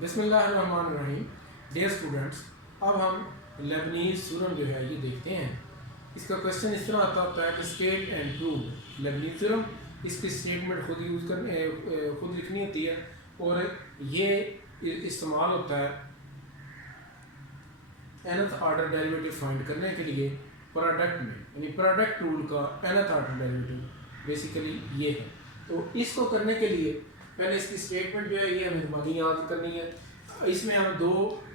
बिस्मिल्लाहिर्रहमानिर्रहीम। Dear students, अब हम लेबनीज़ थ्योरम जो है ये देखते हैं। इसका क्वेश्चन इस तरह आता है कि state and prove Leibniz theorem. इसकी स्टेटमेंट खुद यूज़ करने खुद लिखनी होती है और ये इस्तेमाल होता है nth ऑर्डर डेरिवेटिव फाइंड करने के लिए प्रोडक्ट में, यानी प्रोडक्ट रूल का nth ऑर्डर डेरिवेटिव बेसिकली ये है। तो इसको करने के लिए पहले इसकी स्टेटमेंट जो है ये हमें दिमागी याद करनी है। इसमें हम दो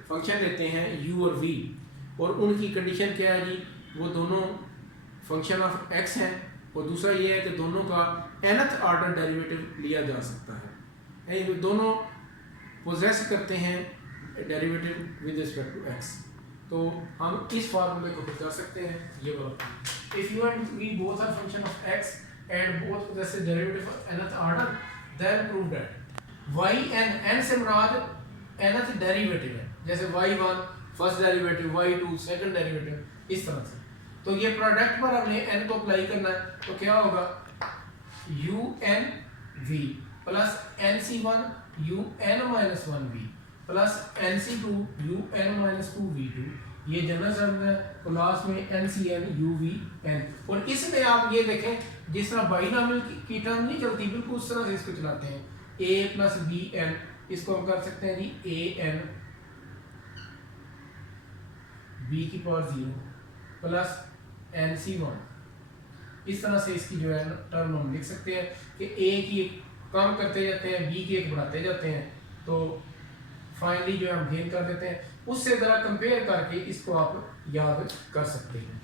फंक्शन लेते हैं u और v, और उनकी कंडीशन क्या है जी, वो दोनों फंक्शन ऑफ x हैं, और दूसरा ये है कि दोनों का nth ऑर्डर डेरिवेटिव लिया जा सकता है, यानी दोनों पोजेस करते हैं derivative with respect to x। तो हम इस फार्मूले को फिर कर सकते हैं ये वाला। If u and v both are function of x and both possess a derivative of nth order, then prove that y and n से मुराद nth डेरिवेटिव है, जैसे y1 first derivative, y2 second derivative, इस तरह से। तो ये product पर हमने n को अप्लाई करना है, तो क्या होगा u n v plus nc1 u n minus 1v plus nc2 u n minus 2v2, ये जनरल टर्म है, क्लास में ncn uvn। और इसमें आप ये देखें जिस तरह बाइनॉमियल की टर्म नहीं चलती, बिल्कुल उस तरह से इसको चलाते हैं। a प्लस bn, इसको हम कर सकते हैं जी an b की पावर 0 प्लस nc1। इस तरह से इसकी जो है टर्म हम लिख सकते हैं कि a की कम करते जाते हैं, b की एक बढ़ाते जाते हैं, तो फाइनली जो हम गेन कर देते हैं। उससे जरा कंपेयर करके इसको आप याद कर सकते हैं।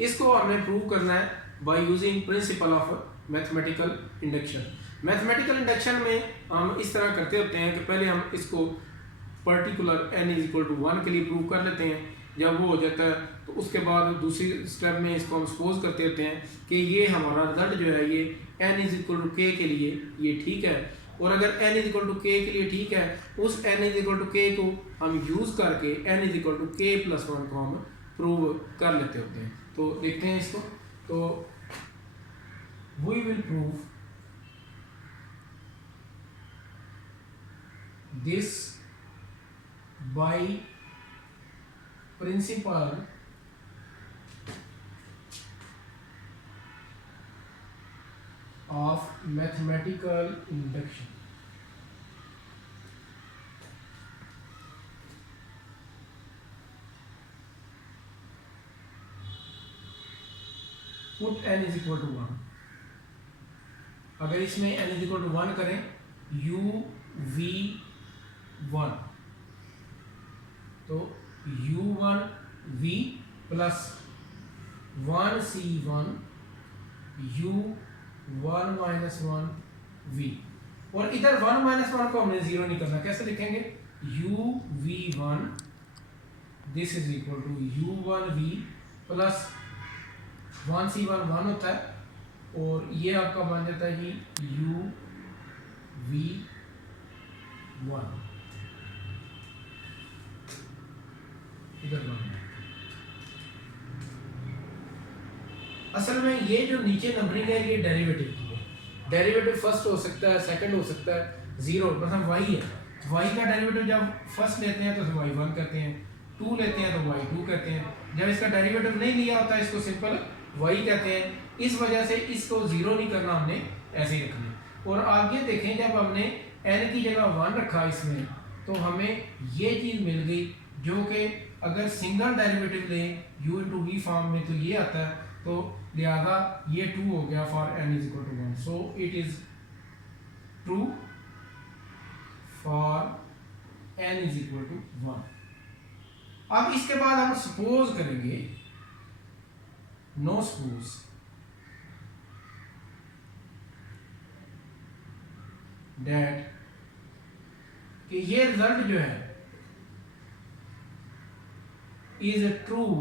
इसको हमने प्रूव करना है by using principle of mathematical induction. Mathematical induction में हम इस तरह करते होते हैं कि पहले हम इसको particular n is equal to 1 के लिए प्रूव कर लेते हैं। जब वो हो जाता है तो उसके बाद दूसरी स्टेप में इसको हम सपोज करते होते हैं कि ये हमारा रिजल्ट जो है ये n is equal to k के लिए ये ठीक है, और अगर n is equal to k के लिए ठीक है, उस n is equal to k को हम यूज़ करके n is equal to k plus 1 को हम प्रूव कर लेते होते हैं। तो देखते हैं इसको। तो we will prove this by principle of mathematical induction। put n is equal to 1। अगर इसमें n is equal to 1 करें u v 1, तो u1 v plus 1c1 u1 minus 1 v, और इधर 1 माइनस 1 को हमने जीरो नहीं करना, कैसे लिखेंगे uv1 this is equal to u1 v plus 1c1 1 होता है, और ये आपका बन जाता है जी uv1 इधर बनना। असल में ये जो नीचे नंबरिंग है ये डेरिवेटिव की है। डेरिवेटिव फर्स्ट हो सकता है, सेकंड हो सकता है, जीरो मतलब y है। y का डेरिवेटिव जब फर्स्ट लेते हैं तो y1 कहते हैं, 2 लेते हैं तो y2 कहते हैं। जब इसका डेरिवेटिव नहीं लिया होता इसको सिंपल y कहते हैं। इस वजह से इसको जीरो नहीं करना, हमने ऐसे ही रखना। और आगे देखें जब हमने n की जगह 1 रखा इसमें, तो हमें ये चीज़ मिल गई जो कि अगर सिंगल डेरिवेटिव लें u इंटू वी फॉर्म में तो ये आता है, तो लिहाजा ये 2 हो गया for n is equal to 1। So it is true for n is equal to 1। अब इसके बाद हम सपोज करेंगे, नो सपोज, दैट कि ये रिजल्ट जो है is true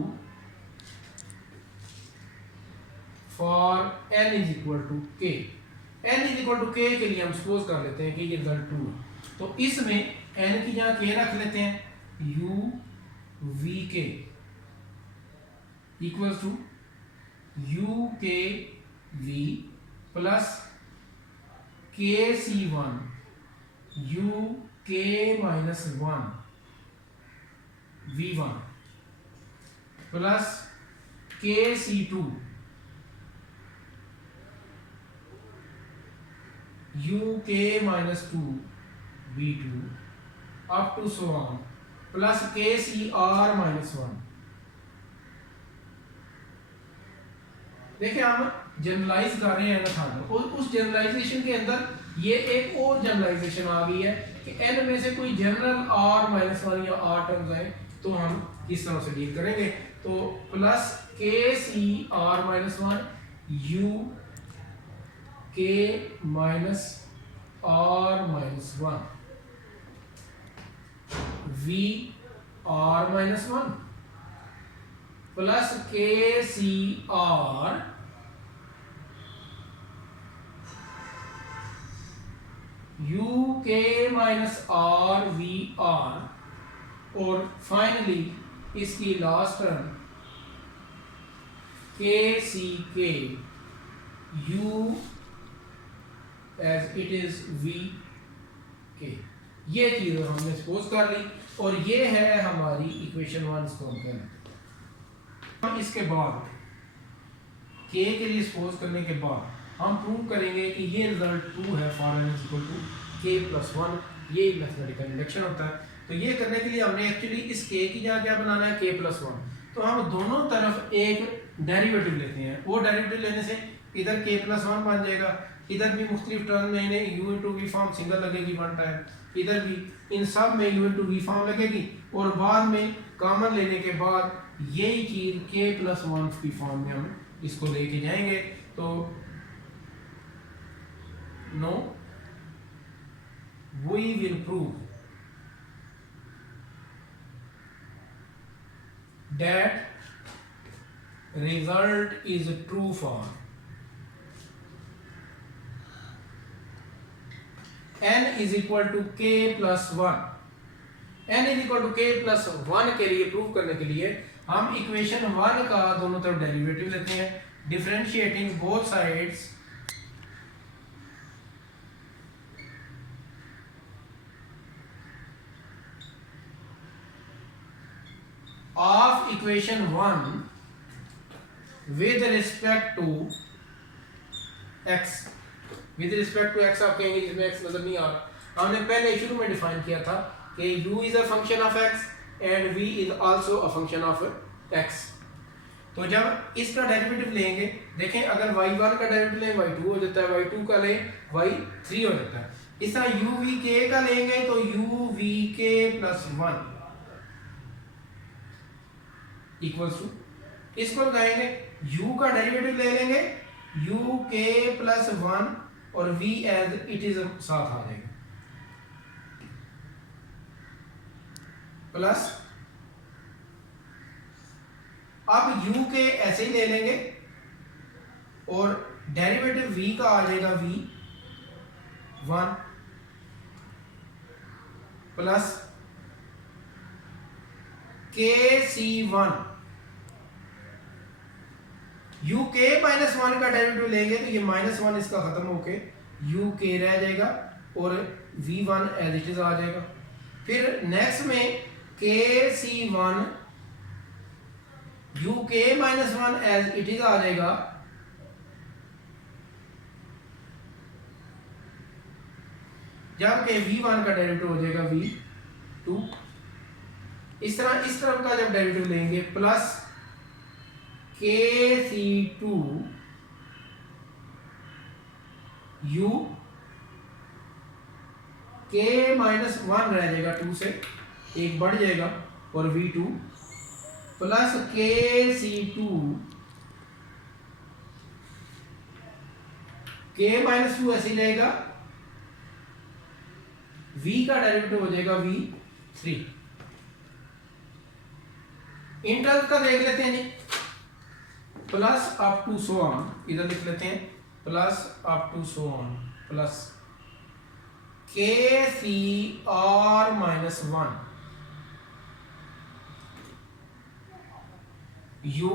for n is equal to k। n is equal to k के लिए हम सपोज कर लेते हैं कि ये रिजल्ट ट्रू है, तो इसमें n की जगह k रख लेते हैं u v k equals to u k v plus k C one u k minus one v one plus k C two u k minus two v two up to so on plus k C r minus one. देखिए हम generalise कर रहे हैं nth और उस generalisation के अंदर ये एक और जनरलाइजेशन आ गई है कि एन में से कोई जनरल आर माइनस वन या आर टर्म्स आए तो हम किस तरह से डील करेंगे। तो प्लस के सी r minus one u k minus r minus one v r minus one plus k सी r u k minus r v r और फाइनली इसकी last term k C k u as it is v k. ये चीज हमने suppose कर ली और ये है हमारी इक्वेशन वन। इसको हम कहते हैं। इसके बाद के लिए सपोज करने के बाद हम प्रूव करेंगे कि ये रिजल्ट ट्रू है फॉर n इक्वल टू के प्लस वन। ये मैथमेटिकल इंडक्शन होता है। तो ये करने के लिए हमने एक्चुअली इस के की जगह क्या बनाना है के प्लस वन। तो हम दोनों तरफ एक डेरिवेटिव लेते हैं। वो डेरिवेटिव लेने से इधर के प्लस वन बन जाएगा, इधर भी मुख्तलिफ टर्म में इन्हें u into v form single लगेगी वन टाइम, इधर भी इन सब में यू इंटू वी फॉर्म लगेगी और बाद में कॉमन लेने के बाद यही चीज के प्लस वन की फॉर्म में हम इसको लेके जाएंगे। तो now we will prove that result is true for n is equal to k plus 1। n is equal to k plus 1 के लिए प्रूव करने के लिए हम इक्वेशन 1 का दोनों तरफ डेरिवेटिव लेते हैं, differentiating both sides of equation 1 with respect to x। with respect to x आप कहेंगे जिसमें x नजर नहीं आ रहा। हमने पहले शुरू में डिफाइन किया था कि u is a function of x and v is also a function of x। तो जब इसका डेरिवेटिव लेंगे, देखें अगर y1 का डेरिवेटिव लें y2 हो जाता है, y2 का लें y3 हो जाता है। इस तरह u v k का लेंगे तो u v k plus 1 equals to, इसको लगाएंगे u का डेरिवेटिव ले लेंगे u k प्लस 1 और v एज इट इज साथ आ जाएगा प्लस, अब u के ऐसे ही ले लेंगे और डेरिवेटिव v का आ जाएगा v1 plus kc1 u k minus 1 का डेरिवेटिव लेंगे तो ये माइनस 1 इसका खत्म होके u k रह जाएगा और v1 एज इट इज आ जाएगा। फिर नेक्स्ट में kc1 u k minus 1 as it is आ जाएगा जबकि v1 का डेरिवेटिव हो जाएगा v2। इस तरफ का जब डेरिवेटिव लेंगे plus kc2 u k minus 1 रह जाएगा 2 से एक बढ़ जाएगा और v2 plus kc2 k minus 2 ऐसे रहेगा, v का डेरिवेटिव हो जाएगा v3। इंटरवल का देख लेते हैं जी, plus up to so on, इधर लिख लेते हैं plus up to so on plus k C r minus 1 you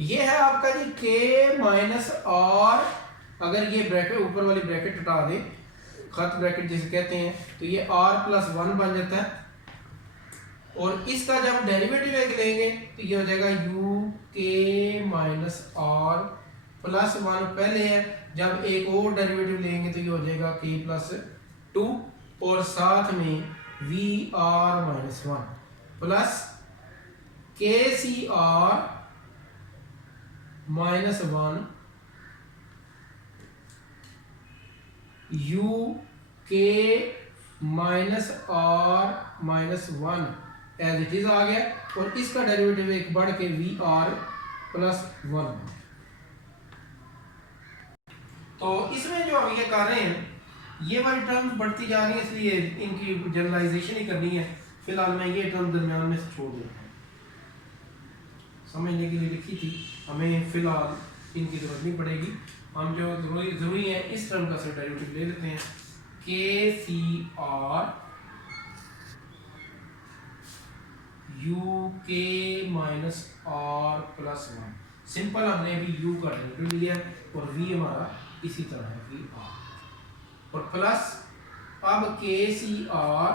ये है आपका जी k माइनस आर, अगर ये ब्रैकेट ऊपर वाली ब्रैकेट हटा दें, खत ब्रैकेट जिसे कहते हैं, तो ये r प्लस 1 बन जाता है। और इसका जब डेरिवेटिव लेंगे तो ये हो जाएगा u k minus r plus 1 पहले है, जब एक और डेरिवेटिव लेंगे तो ये हो जाएगा k प्लस 2 और साथ में v r minus 1 plus k c r minus 1 u k minus r minus 1 as it is आ गया, और इसका डेरिवेटिव एक बढ़ के वी आर प्लस 1। तो इसमें जो हम ये कर रहे हैं, ये वाली टर्म्स बढ़ती जा रही है, इसलिए इनकी जनरलाइजेशन ही करनी है। फिलहाल मैं ये टर्म दरमियान में से छोड़ देता हूँ, समझने के लिए लिखी थी, हमें फिलहाल इनकी जरूरत नहीं पड़ेगी। हम जो जरूरी है इस टर्म का सिर्फ डेरिवेटिव ले लेते हैं, के सी r u k minus r plus 1। Simple हमने अभी u का डेरिवेटिव लिया और v हमारा इसी तरह है v r, और प्लस अब k C r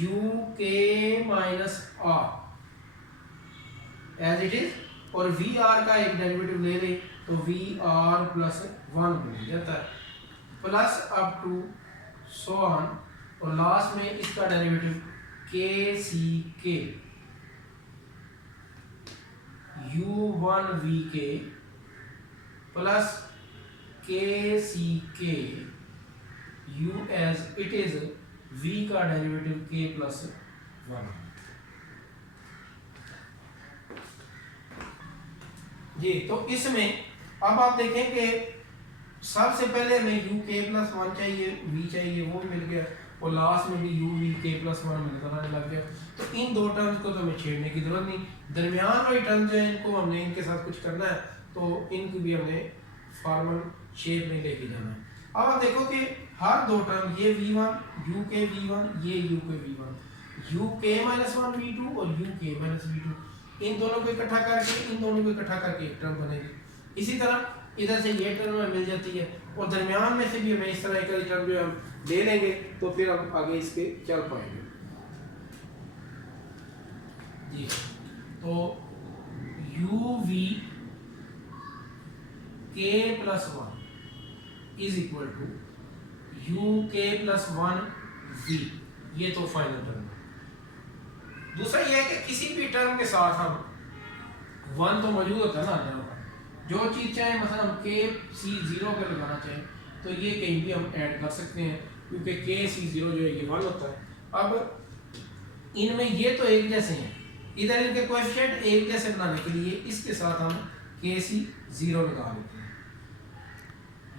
u k minus r as it is, और वी आर का एक डेरिवेटिव ले लें तो वी आर प्लस 1 बन जाता है, plus up to so on, और लास्ट में इसका derivative k C k u one v k plus k C k u as it is v का डेरिवेटिव k प्लस 1 जी। तो इसमें अब आप देखें कि सबसे पहले हमें u k प्लस 1 चाहिए, v चाहिए, वो मिल गया, और लास्ट में भी u v k प्लस 1 मिलता रहने लग गया। तो इन दो टर्म्स को तो हमें छेड़ने की जरूरत नहीं, दरमियान वाली टर्म जो है इनको हमने इनके साथ कुछ करना है, तो इनको भी हमें फॉर्मल शेप में लेके जाना है। अब आप देखो कि हर दो टर्म, ये v1 u k v1, ये u k v1, u k minus 1 v2 और u k माइनस v2, इन दोनों को इकट्ठा करके इन दोनों को इकट्ठा करके एक टर्म बनेगी। इसी तरह इधर से ये टर्म हमें मिल जाती है, और दरमियान में से भी हमें इस तरह का टर्म जो हम ले लेंगे तो फिर हम आगे इसके चल पाएंगे जी। तो u v k plus 1 is equal to u k plus 1 v, ये तो फाइनल टर्म है। दूसरा ये है कि किसी भी टर्म के साथ हम 1 तो मौजूद होता है ना, जो चीज़ चाहे, मतलब हम के सी 0 पे लगाना चाहें तो ये कहीं भी हम ऐड कर सकते हैं, क्योंकि के सी 0 जो है ये 1 होता है। अब इनमें ये तो एक जैसे हैं, इधर इनके कोएफिशिएंट एक जैसे बनाने के लिए इसके साथ हम के सी 0 लगा लेते हैं,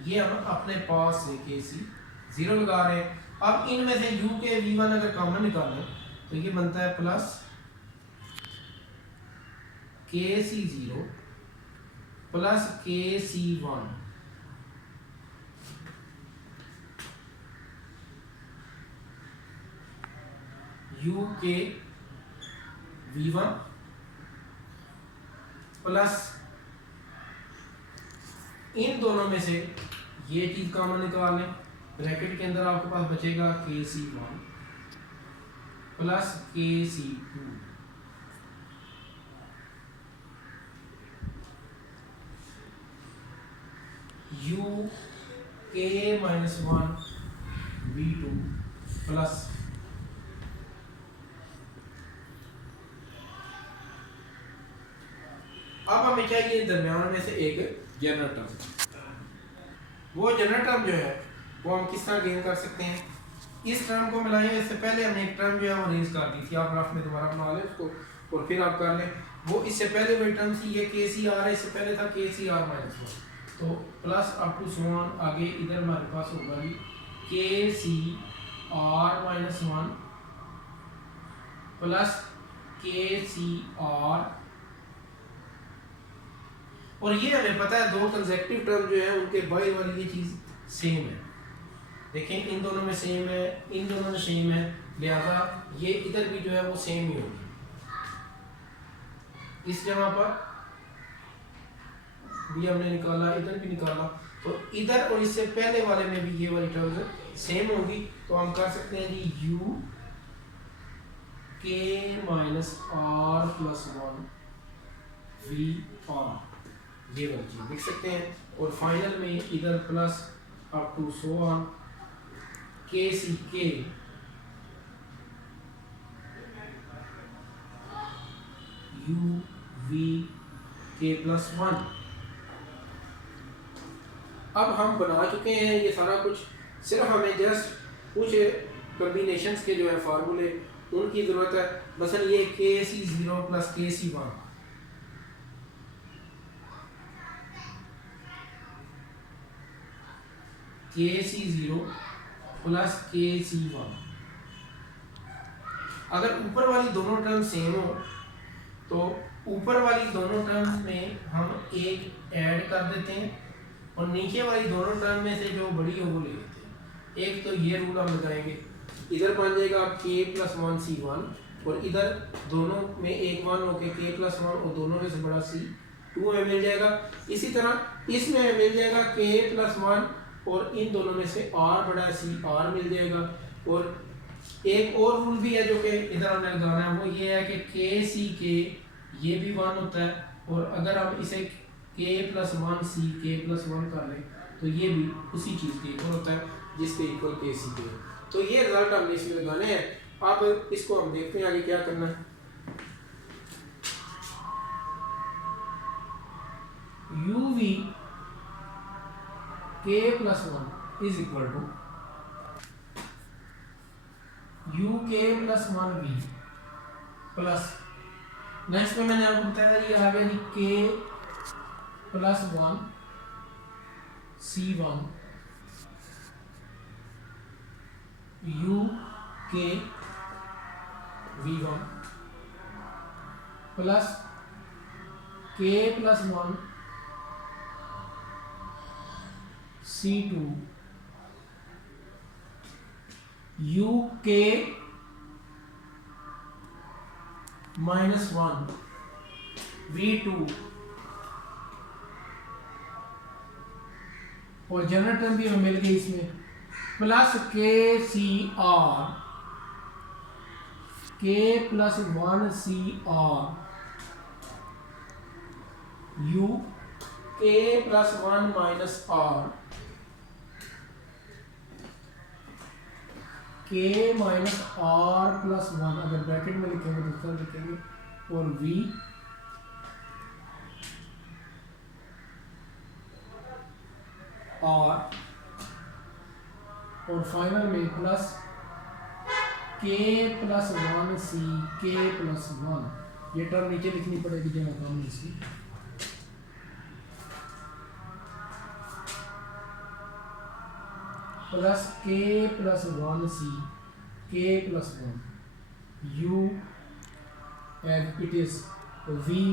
ये हम अपने पास से के सी 0 लगा रहे हैं। अब इनमें से u के v1 अगर कॉमन निकालें तो ये बनता है प्लस के सी 0 प्लस के सी 1 u के v1 प्लस इन दोनों में से ये चीज कॉमन निकाल लें, ब्रैकेट के अंदर आपके पास बचेगा के सी 1 प्लस के सी 2 u k minus 1 v2 plus अब हमें चाहिए दरमियान में से एक जनरल टर्म। वो जनरल टर्म जो है वो हम किस तरह गेन कर सकते हैं, इस टर्म को मिलाएं। इससे पहले हमने एक टर्म जो है वो रेज कर दी थी, आप ग्राफ में दोबारा बना लें उसको और फिर आप कर लें। वो इससे पहले वही टर्म थी, ये के सी आर है, इससे पहले था के सी आर माइनस 1, तो plus up to so on, आगे इधर हमारे पास होगा जी के सी r minus 1 plus k C R, और ये हमें पता है दो कंसेक्टिव टर्म जो है उनके बाई वाली ये चीज़ सेम है। देखें इन दोनों में सेम है, इन दोनों में सेम है, लिहाजा ये इधर भी जो है वो सेम ही होगी। इस जगह पर भी हमने निकाला, इधर भी निकाला, तो इधर और इससे पहले वाले में भी ये वाली टर्म्स सेम होगी। तो हम कर सकते हैं जी u k minus r plus one v r, ये वाली चीज लिख सकते हैं। और फाइनल में इधर plus up to so on k C k u v k plus one. अब हम बना चुके हैं ये सारा कुछ, सिर्फ हमें जस्ट कुछ कॉम्बिनेशंस के जो है फार्मूले उनकी ज़रूरत है। मसलन ये के सी zero plus k C one, के सी zero plus k C one, अगर ऊपर वाली दोनों टर्म सेम हो तो ऊपर वाली दोनों टर्म्स में हम एक ऐड कर देते हैं और नीचे वाली दोनों टर्म में से जो बड़ी हो वो ले लेते हैं। एक तो ये रूल हम लगाएंगे, इधर बन जाएगा के प्लस वन सी वन, और इधर दोनों में एक वन होके के प्लस वन और दोनों में से बड़ा सी टू में मिल जाएगा। इसी तरह इसमें मिल जाएगा के प्लस वन और इन दोनों में से आर बड़ा सी आर मिल जाएगा। और एक और रूल भी है जो कि इधर हमने लगाना है, वो ये है कि के सी के ये भी वन होता है, और अगर हम इसे के plus one C k plus one कर लें तो ये भी उसी चीज़ के इक्वल होता है जिसके इक्वल के सी के। तो ये रिजल्ट हमने इसमें लगाने हैं। अब इसको हम देखते हैं आगे क्या करना है। U v k plus one is equal to u k plus one v plus, next में मैंने आपको बताया ये आ गया जी के प्लस वन सी one u k v one plus k plus one c two u k minus one v two, और general term भी हमें मिल गई इसमें, plus k C r k plus one c r u k plus one minus are के minus r plus one, अगर bracket में लिखेंगे तो इस लिखेंगे, और v आर, और फाइनल में plus k plus one C k plus one. ये टर्म नीचे लिखनी पड़ेगी जगह कम इसकी, plus k plus one C k plus one u and it is v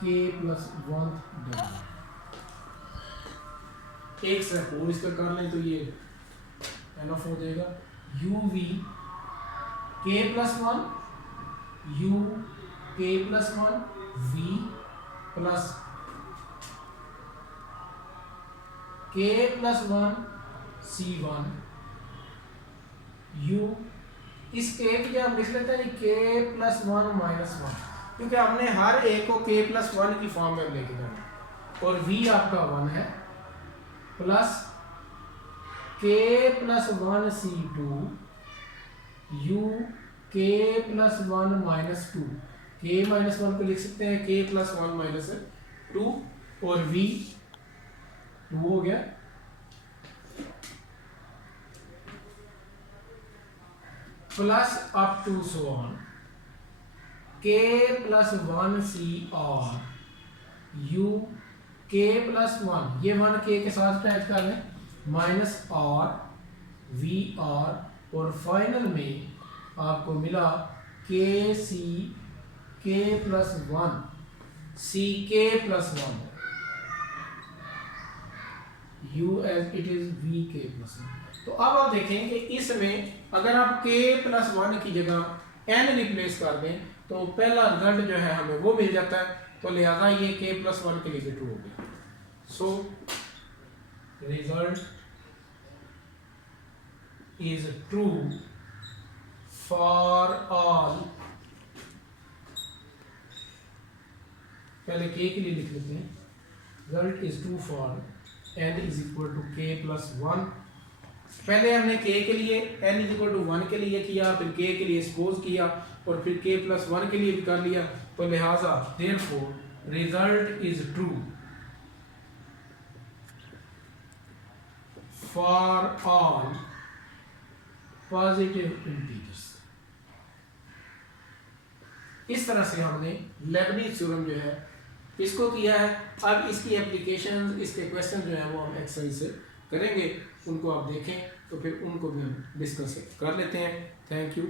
k plus one double. एक स्टेप और इसका कर लें तो ये एनफ हो जाएगा u v k plus one u k plus one v plus k plus one सी one u, इस के की जगह लिख लेते हैं k plus one minus one, क्योंकि हमने हर एक को के प्लस वन की फॉर्म में लेके जाना, और v आपका वन है plus k plus one c two u k plus one minus two, k minus one को लिख सकते हैं k plus one minus two, और v टू हो गया plus up to so on k plus one c r u k plus one, ये one के साथ अटैच कर लें, माइनस आर वी आर, और फाइनल में आपको मिला के सी k plus one C k plus one u as it is v k plus one. तो अब आप देखें कि इसमें अगर आप के प्लस वन की जगह n रिप्लेस कर दें तो पहला रिजल्ट जो है हमें वो मिल जाता है, तो लिहाजा ये k+1 के लिए ट्रू हो गया। So result is true for all, पहले k के लिए लिख लेते हैं, result is true for n is equal to k+1। पहले हमने k के लिए n इज इक्वल टू 1 के लिए किया, फिर k के लिए सपोज किया और फिर k+1 के लिए भी कर लिया, तो लिहाजा therefore result is true for all positive integers. इस तरह से हमने लेबनीज़ थ्योरम जो है इसको किया है। अब इसकी एप्लीकेशन, इसके क्वेश्चन जो है वो हम एक्सरसाइज से करेंगे, उनको आप देखें तो फिर उनको भी हम डिस्कस कर लेते हैं। Thank you.